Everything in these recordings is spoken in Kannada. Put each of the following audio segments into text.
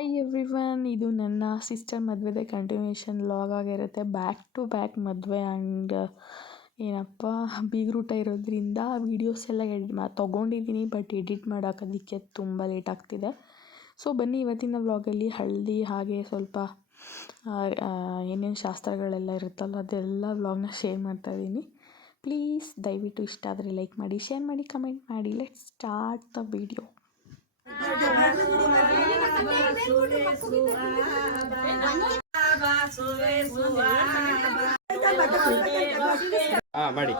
ಹಾಯ್ ಎವ್ರಿವನ್ ಇದು ನನ್ನ ಸಿಸ್ಟರ್ ಮದುವೆದೇ ಕಂಟಿನ್ಯೂಷನ್ ಲಾಗ್ ಆಗಿರುತ್ತೆ. ಬ್ಯಾಕ್ ಟು ಬ್ಯಾಕ್ ಮದುವೆ ಆ್ಯಂಡ್ ಏನಪ್ಪ, ಬೀಗ್ರೂಟ ಇರೋದ್ರಿಂದ ವೀಡಿಯೋಸ್ ಎಲ್ಲ ಎಡಿಟ್ ಮಾ, ತೊಗೊಂಡಿದ್ದೀನಿ ಬಟ್ ಎಡಿಟ್ ಮಾಡೋಕೆ ತುಂಬ ಲೇಟ್ ಆಗ್ತಿದೆ. ಸೊ ಬನ್ನಿ, ಇವತ್ತಿನ ವ್ಲಾಗಲ್ಲಿ ಹಳದಿ ಹಾಗೆ ಸ್ವಲ್ಪ ಏನೇನು ಶಾಸ್ತ್ರಗಳೆಲ್ಲ ಇರುತ್ತಲ್ಲ, ಅದೆಲ್ಲ ವ್ಲಾಗ್ನ ಶೇರ್ ಮಾಡ್ತಾ ಇದ್ದೀನಿ. ಪ್ಲೀಸ್ ದಯವಿಟ್ಟು ಇಷ್ಟ ಆದರೆ ಲೈಕ್ ಮಾಡಿ ಶೇರ್ ಮಾಡಿ ಕಮೆಂಟ್ ಮಾಡಿ. ಲೆಟ್ ಸ್ಟಾರ್ಟ್ ದ ವಿಡಿಯೋ ಹಾ ಮಾಡಿ.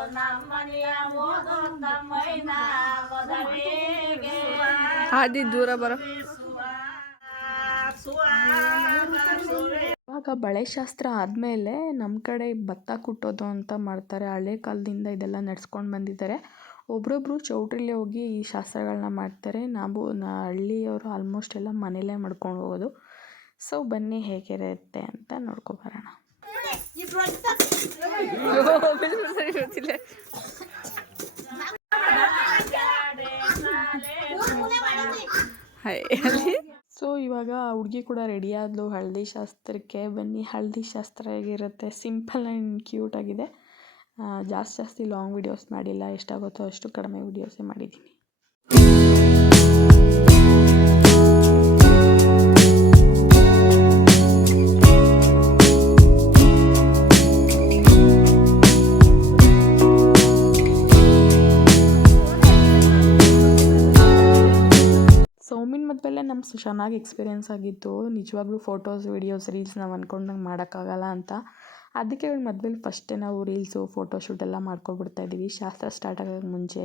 ಹಾದಿ ದೂರ ಬರೋ. ಇವಾಗ ಬಳೆ ಶಾಸ್ತ್ರ ಆದಮೇಲೆ ನಮ್ಮ ಕಡೆ ಭತ್ತ ಕುಟ್ಟೋದು ಅಂತ ಮಾಡ್ತಾರೆ. ಹಳೆ ಕಾಲದಿಂದ ಇದೆಲ್ಲ ನಡ್ಸ್ಕೊಂಡು ಬಂದಿದ್ದಾರೆ. ಒಬ್ರೊಬ್ರು ಚೌಲ್ಟ್ರಿಲಿ ಹೋಗಿ ಈ ಶಾಸ್ತ್ರಗಳನ್ನ ಮಾಡ್ತಾರೆ. ನಾವು ಹಳ್ಳಿಯವರು ಆಲ್ಮೋಸ್ಟ್ ಎಲ್ಲ ಮನೆಯಲ್ಲೇ ಮಾಡ್ಕೊಂಡು ಹೋಗೋದು. ಸೊ ಬನ್ನಿ ಹೇಗಿರುತ್ತೆ ಅಂತ ನೋಡ್ಕೊಬರೋಣ ಸೊ ಇವಾಗ ಹುಡುಗಿ ಕೂಡ ರೆಡಿ ಆದ್ಲು. ಹಳದಿ ಶಾಸ್ತ್ರಕ್ಕೆ ಬನ್ನಿ. ಹಳದಿ ಶಾಸ್ತ್ರ ಹೇಗಿರುತ್ತೆ? ಸಿಂಪಲ್ ಆ್ಯಂಡ್ ಕ್ಯೂಟ್ ಆಗಿದೆ. ಜಾಸ್ತಿ ಜಾಸ್ತಿ ಲಾಂಗ್ ವೀಡಿಯೋಸ್ ಮಾಡಿಲ್ಲ ಎಷ್ಟಾಗುತ್ತೋ ಅಷ್ಟು ಕಡಿಮೆ ವೀಡಿಯೋಸೇ ಮಾಡಿದ್ದೀನಿ. ಮದುವೆಲ್ಲೇ ನಮ್ಮ ಚೆನ್ನಾಗಿ ಎಕ್ಸ್ಪೀರಿಯೆನ್ಸ್ ಆಗಿತ್ತು. ನಿಜವಾಗ್ಲೂ ಫೋಟೋಸ್ ವೀಡಿಯೋಸ್ ರೀಲ್ಸ್ ನಾವು ಅಂದ್ಕೊಂಡಂಗೆ ಮಾಡೋಕ್ಕಾಗಲ್ಲ ಅಂತ. ಅದಕ್ಕೆ ಅವಳು ಮದುವೆಲಿ ಫಸ್ಟೇ ನಾವು ರೀಲ್ಸು ಫೋಟೋಶೂಟ್ ಎಲ್ಲ ಮಾಡ್ಕೊಬಿಡ್ತಾ ಇದ್ದೀವಿ. ಶಾಸ್ತ್ರ ಸ್ಟಾರ್ಟ್ ಆಗೋಕ್ಕೆ ಮುಂಚೆ.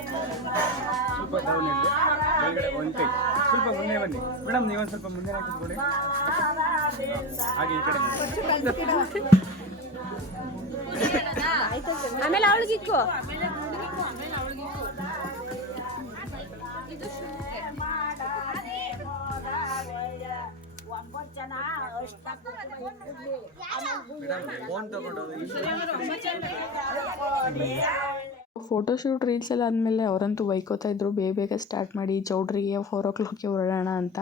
ಸ್ವಲ್ಪ ಡೌನ್ ಇರಲಿ ಕೆಳಗಡೆ ಒಂದು ಕೈ ಸ್ವಲ್ಪ ಮುಂದೆ ಬನ್ನಿ ಮೇಡಮ್ ನೀವು ಸ್ವಲ್ಪ ಮುಂದೆ ಹಾಕಿಸ್ಕೊಳ್ಳಿ ಹಾಗೆ ಈ ಕಡೆ. ಆಮೇಲೆ ಅವಳಿಗೆ ತಗೊಂಡು ಫೋಟೋಶೂಟ್ ರೀಲ್ಸ್ ಎಲ್ಲ ಆದಮೇಲೆ ಅವರಂತೂ ಬೈಕೋತಾ ಇದ್ರು. ಬೇಗ ಬೇಗ ಸ್ಟಾರ್ಟ್ ಮಾಡಿ ಚೌಡ್ರಿಗೆ ಫೋರ್ ಓ ಕ್ಲಾಕ್ಗೆ ಹೊರಡೋಣ ಅಂತ.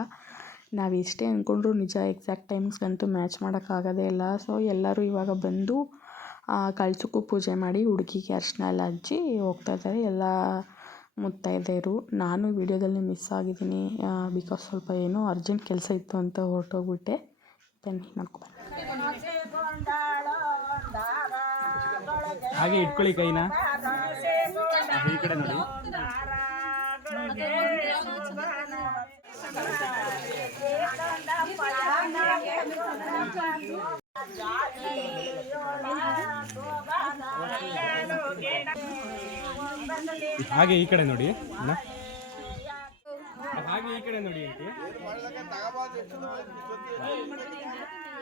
ನಾವು ಇಷ್ಟೇ ಅಂದ್ಕೊಂಡ್ರು ನಿಜ ಎಕ್ಸಾಕ್ಟ್ ಟೈಮ್ಸ್ಗಂತೂ ಮ್ಯಾಚ್ ಮಾಡೋಕ್ಕಾಗೋದೇ ಇಲ್ಲ. ಸೊ ಎಲ್ಲರೂ ಇವಾಗ ಬಂದು ಕಳ್ಸಕ್ಕೂ ಪೂಜೆ ಮಾಡಿ ಹುಡುಗಿಗೆ ಅರ್ಶಿನ ಎಲ್ಲ ಹಚ್ಚಿ ಹೋಗ್ತಾ ಇದ್ದಾರೆ. ಎಲ್ಲ ಮುತ್ತೈದೆಯರು ನಾನು ವಿಡಿಯೋದಲ್ಲಿ ಮಿಸ್ ಆಗಿದ್ದೀನಿ. ಬಿಕಾಸ್ ಸ್ವಲ್ಪ ಏನೋ ಅರ್ಜೆಂಟ್ ಕೆಲಸ ಇತ್ತು ಅಂತ ಹೊರಟೋಗ್ಬಿಟ್ಟೆ. ಬನ್ನಿ ನೋಡ್ಕೊಬರೋಣ ಹಾಗೆ ಇಟ್ಕೊಳ್ಳಿ ಕೈನ. ಈ ಕಡೆ ನೋಡಿ. ಹಾಗೆ ಈ ಕಡೆ ನೋಡಿ. ಹಾಗೆ ಈ ಕಡೆ ನೋಡಿ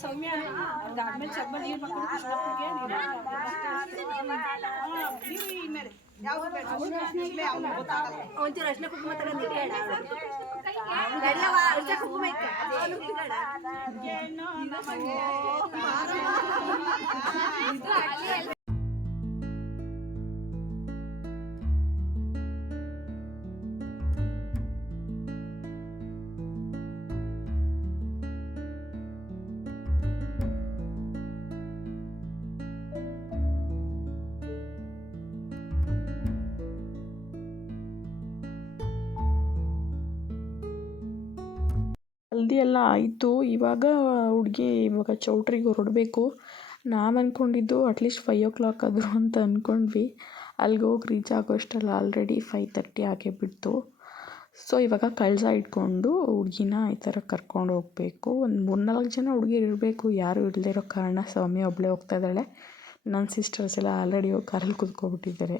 ಸೌಮ್ಯ ಆದ್ಮೇಲೆ ಚಪ್ಪಲ್ ನೀರು ಮಕ್ಕಳು ಕೃಷ್ಣಪ್ಪಗೆ ನೀರು ಒಂಚೂರು ಅರ್ಶಿನ ಕುಂಕುಮ ತಗೊಂಡಿರಿ ಕುಂಕುಮ ಇತ್ತು ಹಲ್ದಿ ಎಲ್ಲ ಆಯಿತು. ಇವಾಗ ಹುಡುಗಿ ಇವಾಗ ಚೌಟ್ರಿಗೆ ಹೊರಡಬೇಕು. ನಾವು ಅಂದ್ಕೊಂಡಿದ್ದು ಅಟ್ಲೀಸ್ಟ್ ಫೈ ಓ ಕ್ಲಾಕ್ ಆದರೂ ಅಂತ ಅಂದ್ಕೊಂಡ್ವಿ ಅಲ್ಲಿಗೆ ಹೋಗಿ ರೀಚ್ ಆಗೋಷ್ಟರಲ್ಲಿ ಆಲ್ರೆಡಿ ಫೈವ್ ತರ್ಟಿ ಆಗೇ ಬಿಡ್ತು. ಸೊ ಇವಾಗ ಕಳಸ ಇಟ್ಕೊಂಡು ಹುಡುಗಿನ ಈ ಥರ ಕರ್ಕೊಂಡು ಹೋಗಬೇಕು. ಒಂದು ಮೂರ್ನಾಲ್ಕು ಜನ ಹುಡುಗಿರು ಇರಬೇಕು. ಯಾರೂ ಇಲ್ಲದೇ ಇರೋ ಕಾರಣ ಸೌಮ್ಯ ಒಬ್ಬಳೇ ಹೋಗ್ತಾ ಇದ್ದಾಳೆ. ನನ್ನ ಸಿಸ್ಟರ್ಸ್ ಎಲ್ಲ ಆಲ್ರೆಡಿ ಹೋಗಿ ಕಾರಲ್ಲಿ ಕೂತ್ಕೊಬಿಟ್ಟಿದ್ದಾರೆ.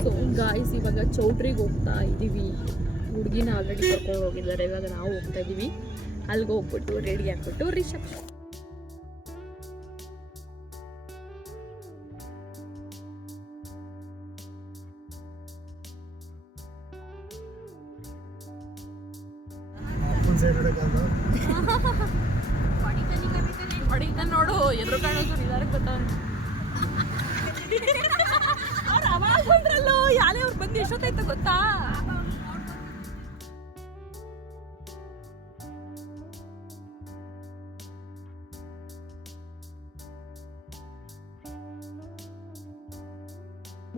ಸೊ ಗಾಯ್ಸ್ ಇವಾಗ ಚೌಟ್ರಿಗೆ ಹೋಗ್ತಾ ಇದ್ದೀವಿ. ಹುಡುಗಿನ ಆಲ್ರೆಡಿ ಕರ್ಕೊಂಡು ಹೋಗಿದ್ದಾರೆ. ಇವಾಗ ನಾವು ಹೋಗ್ತಾ ಇದ್ದೀವಿ. ಅಲ್ಲಿಗೆ ಹೋಗ್ಬಿಟ್ಟು ರೆಡಿ ಆಗಿಬಿಟ್ಟು ರಿಸೆಪ್ಷನ್ ನೋಡು ಎದುರು ಕಾಣೋದು ಇದಾರೆ ಗೊತ್ತಾಗ ಬಂದ್ರಲ್ಲೋ ಯಾರೇ ಬಂದು ಎಷ್ಟೊತ್ತಾಯ್ತು ಗೊತ್ತಾ?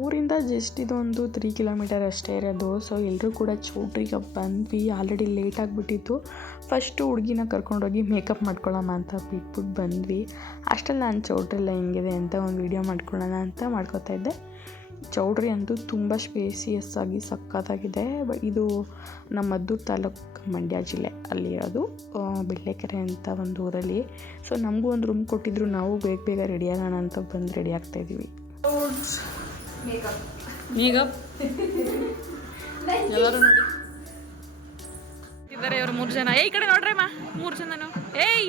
ಊರಿಂದ ಜಸ್ಟ್ ಇದೊಂದು ತ್ರೀ ಕಿಲೋಮೀಟರ್ ಅಷ್ಟೇ ಇರೋದು. ಸೊ ಎಲ್ಲರೂ ಕೂಡ ಚೌಟ್ರಿಗೆ ಬಂದ್ವಿ. ಆಲ್ರೆಡಿ ಲೇಟ್ ಆಗಿಬಿಟ್ಟಿತ್ತು. ಫಸ್ಟು ಹುಡುಗಿನ ಕರ್ಕೊಂಡೋಗಿ ಮೇಕಪ್ ಮಾಡ್ಕೊಳ್ಳೋಣ ಅಂತ ಬಿಟ್ಬಿಟ್ಟು ಬಂದ್ವಿ. ಅಷ್ಟಲ್ಲಿ ನಾನು ಚೌಟ್ರೆಲ್ಲ ಹೆಂಗಿದೆ ಅಂತ ಒಂದು ವೀಡಿಯೋ ಮಾಡ್ಕೊಳ್ಳೋಣ ಅಂತ ಮಾಡ್ಕೋತಾ ಇದ್ದೆ. ಚೌಟ್ರಿ ಅಂತೂ ತುಂಬ ಸ್ಪೇಸಿಯಸ್ ಆಗಿ ಸಕ್ಕತ್ತಾಗಿದೆ ಬಟ್ ಇದು ನಮ್ಮ ಮದ್ದೂರು ತಾಲೂಕು ಮಂಡ್ಯ ಜಿಲ್ಲೆ ಅಲ್ಲಿರೋದು ಬಿಳ್ಳೇಕರೆ ಬೆಳ್ಳೆಕೆರೆ ಅಂತ ಒಂದು ಊರಲ್ಲಿ. ಸೊ ನಮಗೂ ಒಂದು ರೂಮ್ ಕೊಟ್ಟಿದ್ರು. ನಾವು ಬೇಗ ಬೇಗ ರೆಡಿ ಆಗೋಣ ಅಂತ ಬಂದು ರೆಡಿ ಆಗ್ತಾ ಇದ್ದೀವಿ ಎಲ್ಲರೂ ನೋಡಿ. ಇದ್ದಾರೆ ಇವರು ಮೂರು ಜನ. ಏಯ್ ಈ ಕಡೆ ನೋಡ್ರಿ ಮಾ ಮೂರು ಜನನು. ಏಯ್.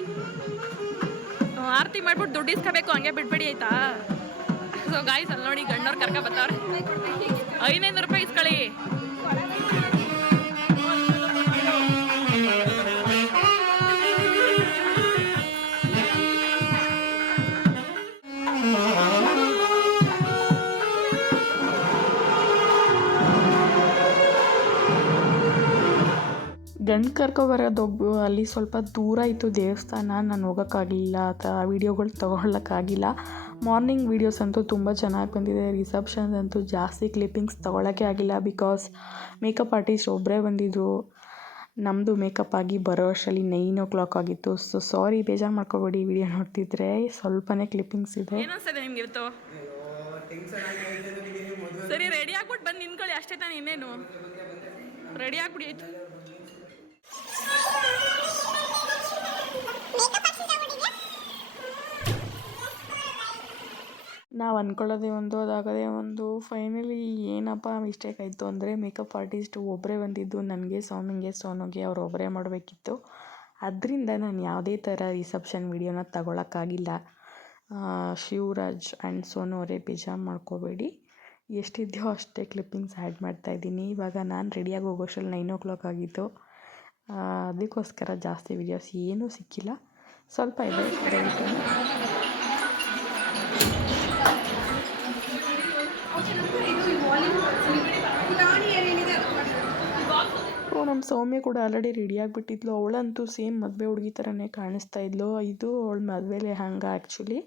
ಆರತಿ ಮಾಡ್ಬಿಟ್ಟು ದುಡ್ಡು ಇಸ್ಕೋಬೇಕು. ಹಂಗೆ ಬಿಡ್ಬೇಡಿ ಆಯ್ತಾ? ಸೊ ಗಾಯ್ಸ್ ಅಲ್ಲಿ ನೋಡಿ ಗಂಡವ್ರು ಕರ್ಕ ಬರ್ತಾವ್ರೆ ಐನೈನೂರು ರೂಪಾಯಿ ಇಸ್ಕೊಳ್ಳಿ. ಗಂಡು ಕರ್ಕೊಬರೋದೊಬ್ಬ ಅಲ್ಲಿ ಸ್ವಲ್ಪ ದೂರ ಇತ್ತು ದೇವಸ್ಥಾನ. ನಾನು ಹೋಗೋಕ್ಕಾಗಲಿಲ್ಲ ಅಥವಾ ವೀಡಿಯೋಗಳು ತೊಗೊಳಕ್ಕಾಗಿಲ್ಲ ಮಾರ್ನಿಂಗ್ ವೀಡಿಯೋಸ್ ಅಂತೂ ತುಂಬ ಚೆನ್ನಾಗಿ ಬಂದಿದೆ. ರಿಸೆಪ್ಷನ್ಸ್ ಅಂತೂ ಜಾಸ್ತಿ ಕ್ಲಿಪ್ಪಿಂಗ್ಸ್ ತೊಗೊಳಕ್ಕೆ ಆಗಿಲ್ಲ ಬಿಕಾಸ್ ಮೇಕಪ್ ಆರ್ಟಿಸ್ಟ್ ಒಬ್ಬರೇ ಬಂದಿದ್ದರು ನಮ್ಮದು ಮೇಕಪ್ ಆಗಿ ಬರೋ ಅಷ್ಟರಲ್ಲಿ ನೈನ್ ಓ ಕ್ಲಾಕ್ ಆಗಿತ್ತು. ಸೊ ಸಾರಿ, ಬೇಜಾರು ಮಾಡ್ಕೋಬೇಡಿ ವಿಡಿಯೋ ನೋಡ್ತಿದ್ರೆ ಸ್ವಲ್ಪನೇ ಕ್ಲಿಪ್ಪಿಂಗ್ಸ್ ಇದೆ. ಸರಿ ರೆಡಿ ಆಗ್ಬಿಟ್ಟು ಬಂದು ನಿನ್ಕೊಳ್ಳಿ ಅಷ್ಟೇ ತಾನು ಇನ್ನೇನು. ರೆಡಿ ಆಗ್ಬಿಡಿ ಆಯ್ತು ನಾವು ಅಂದ್ಕೊಳ್ಳೋದೇ ಒಂದು, ಅದಾಗದೇ ಒಂದು. ಫೈನಲಿ ಏನಪ್ಪ ಮಿಸ್ಟೇಕ್ ಆಯಿತು ಅಂದರೆ ಮೇಕಪ್ ಆರ್ಟಿಸ್ಟ್ ಒಬ್ಬರೇ ಬಂದಿದ್ದು ನನಗೆ ಸೌಮಿಂಗೆ ಸೋನುಗೆ ಅವ್ರು ಒಬ್ಬರೇ ಮಾಡಬೇಕಿತ್ತು. ಅದರಿಂದ ನಾನು ಯಾವುದೇ ಥರ ರಿಸೆಪ್ಷನ್ ವೀಡಿಯೋನ ತಗೊಳಕ್ಕಾಗಿಲ್ಲ ಶಿವರಾಜ್ ಆ್ಯಂಡ್ ಸೋನು ಅವರೇ ಬೇಜಾರು ಮಾಡ್ಕೋಬೇಡಿ. ಎಷ್ಟಿದೆಯೋ ಅಷ್ಟೇ ಕ್ಲಿಪ್ಪಿಂಗ್ಸ್ ಆ್ಯಡ್ ಮಾಡ್ತಾಯಿದ್ದೀನಿ ಇವಾಗ ನಾನು ರೆಡಿಯಾಗಿ ಹೋಗೋಷ್ಟರಲ್ಲಿ ನೈನ್ ಓ ಕ್ಲಾಕ್ ಆಗಿತ್ತು ಅದಕ್ಕೋಸ್ಕರ ಜಾಸ್ತಿ ವೀಡಿಯೋಸ್ ಏನೂ ಸಿಕ್ಕಿಲ್ಲ. ಸ್ವಲ್ಪ ಇದೆ ನಮ್ಮ ಸೌಮ್ಯ ಕೂಡ ಆಲ್ರೆಡಿ ರೆಡಿ ಆಗಿಬಿಟ್ಟಿದ್ಲು. ಅವಳಂತೂ ಸೇಮ್ ಮದುವೆ ಹುಡುಗಿ ಥರನೇ ಕಾಣಿಸ್ತಾ ಇದ್ಲು. ಇದು ಅವಳ ಮದುವೆಲೆ ಹಂಗೆ ಆ್ಯಕ್ಚುಲಿ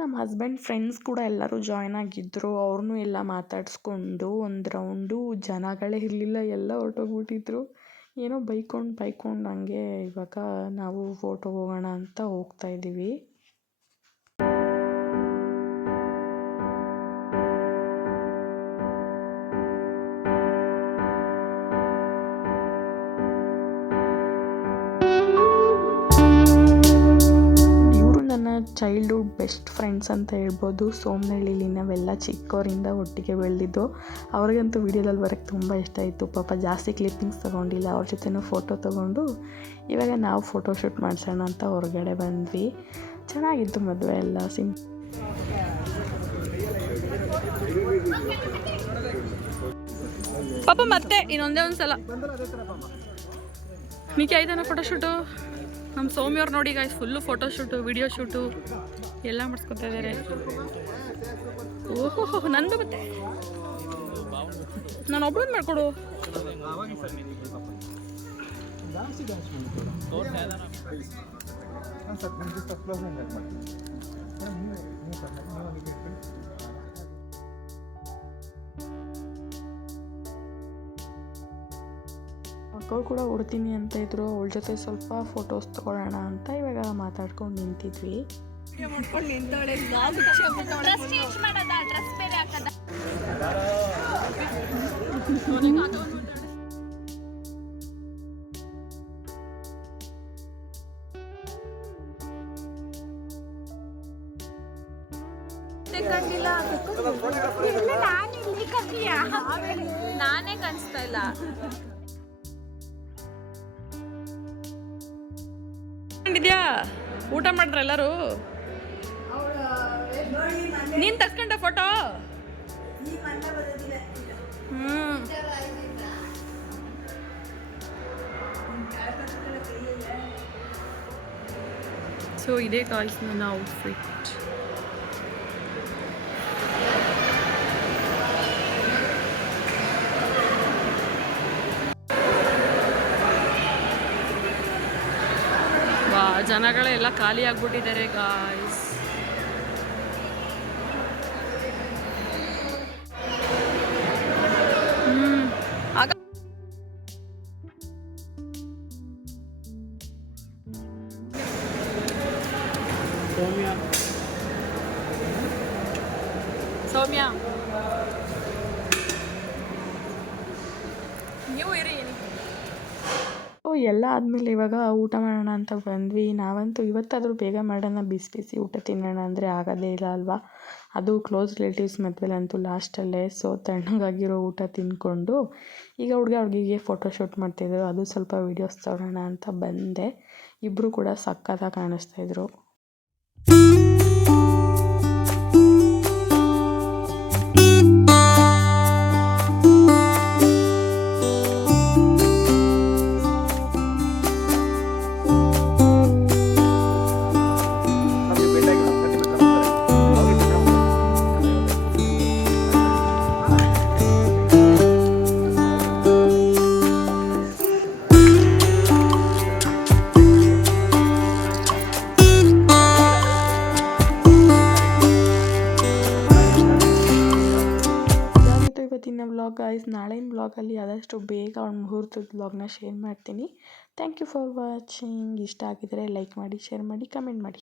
ನಮ್ಮ ಹಸ್ಬೆಂಡ್ ಫ್ರೆಂಡ್ಸ್ ಕೂಡ ಎಲ್ಲರೂ ಜಾಯ್ನ್ ಆಗಿದ್ದರು ಅವ್ರನ್ನೂ ಎಲ್ಲ ಮಾತಾಡಿಸ್ಕೊಂಡು ಒಂದು ರೌಂಡು ಜನಗಳೇ ಇರಲಿಲ್ಲ, ಎಲ್ಲ ಹೊರ್ಟೋಗ್ಬಿಟ್ಟಿದ್ರು. ಏನೋ ಬೈಕೊಂಡು ಬೈಕೊಂಡು ಹಂಗೆ ಇವಾಗ ನಾವು ಫೋಟೋ ಹೋಗೋಣ ಅಂತ ಹೋಗ್ತಾ ಇದ್ದೀವಿ. ಚೈಲ್ಡ್ಹುಡ್ ಬೆಸ್ಟ್ ಫ್ರೆಂಡ್ಸ್ ಅಂತ ಹೇಳ್ಬೋದು. ಸೋಮನಹಳ್ಳಿಲಿ ನಾವೆಲ್ಲ ಚಿಕ್ಕವರಿಂದ ಒಟ್ಟಿಗೆ ಬೆಳೆದಿದ್ದು. ಅವ್ರಿಗಂತೂ ವೀಡಿಯೋದಲ್ಲಿ ಬರೋಕ್ಕೆ ತುಂಬ ಇಷ್ಟ ಇತ್ತು ಪಾಪ ಜಾಸ್ತಿ ಕ್ಲಿಪ್ಪಿಂಗ್ಸ್ ತೊಗೊಂಡಿಲ್ಲ. ಅವ್ರ ಜೊತೆನೂ ಫೋಟೋ ತೊಗೊಂಡು ಇವಾಗ ನಾವು ಫೋಟೋ ಶೂಟ್ ಮಾಡಿಸೋಣ ಅಂತ ಹೊರಗಡೆ ಬಂದ್ವಿ. ಚೆನ್ನಾಗಿತ್ತು ಮದುವೆ ಎಲ್ಲ. ಸಿಂ ಪಾಪ ಮತ್ತೆ ಇನ್ನೊಂದೇ ಒಂದ್ಸಲ. ಸಲ ಮಿಕ್ಕಿ ಆಯ್ತಾನ ಫೋಟೋಶೂಟು ನಮ್ಮ ಸೌಮ್ಯವ್ರು ನೋಡಿ guys full photoshoot video shoot ಎಲ್ಲ ಮಾಡಿಸ್ಕೊತಾ ಇದ್ದಾರೆ ಓಹೋ ನಂದು ಮತ್ತೆ? ನಾನು ಒಬ್ಬಳನ್ನ ಮಾಡಿಕೊಡು. ಮಕ್ಕಳು ಕೂಡ ಉಡ್ತೀನಿ ಅಂತ ಇದ್ರು. ಅವಳ ಜೊತೆ ಸ್ವಲ್ಪ ಫೋಟೋಸ್ ತೊಗೊಳ್ಳೋಣ ಅಂತ ಇವಾಗ ಮಾತಾಡ್ಕೊಂಡು ನಿಂತಿದ್ವಿ. ನಾನೇ ಕಾಣಿಸ್ತಾ ಇಲ್ಲ. ಊಟ ಮಾಡ್ರ ಎಲ್ಲರೂ? ನೀನ್ ತಗ್ಸ್ಕೊಂಡ ಫೋಟೋ ಸೊ ಇದೇ ಕಾಲ್ಸ್ ನನ್ನ ಔಟ್ಫಿಟ್ ಜನಗಳೆಲ್ಲ ಖಾಲಿ ಆಗ್ಬಿಟ್ಟಿದ್ದಾರೆ ಗಾಯ್ಸ್ ಆಗ ಎಲ್ಲ ಆದಮೇಲೆ ಇವಾಗ ಊಟ ಮಾಡೋಣ ಅಂತ ಬಂದ್ವಿ. ನಾವಂತೂ ಇವತ್ತಾದರೂ ಬೇಗ ಮಾಡೋಣ ಬಿಸಿ ಬಿಸಿ ಊಟ ತಿನ್ನೋಣ ಅಂದರೆ ಆಗೋದೇ ಇಲ್ಲ ಅಲ್ವಾ? ಅದು ಕ್ಲೋಸ್ ರಿಲೇಟಿವ್ಸ್ ಮದುವೆಲಂತೂ ಲಾಸ್ಟಲ್ಲೇ, ಸೊ ತಣ್ಣಗಾಗಿರೋ ಊಟ ತಿಂದ್ಕೊಂಡು ಈಗ ಹುಡುಗ ಹುಡುಗಿಗೆ ಫೋಟೋ ಶೂಟ್ ಮಾಡ್ತಿದ್ರು. ಅದು ಸ್ವಲ್ಪ ವೀಡಿಯೋಸ್ ತೊಗೊಳೋಣ ಅಂತ ಬಂದೆ. ಇಬ್ಬರು ಕೂಡ ಸಕ್ಕತ್ತಾಗಿ ಕಾಣಿಸ್ತಾಯಿದ್ರು ವ್ಲಾಗಲ್ಲಿ ಆದಷ್ಟು ಬೇಗ ಅವ್ನ ಮುಹೂರ್ತದ ವ್ಲಾಗ್ನ ಶೇರ್ ಮಾಡ್ತೀನಿ. ಥ್ಯಾಂಕ್ ಯು ಫಾರ್ ವಾಚಿಂಗ್ ಇಷ್ಟ ಆಗಿದ್ದರೆ ಲೈಕ್ ಮಾಡಿ ಶೇರ್ ಮಾಡಿ ಕಮೆಂಟ್ ಮಾಡಿ.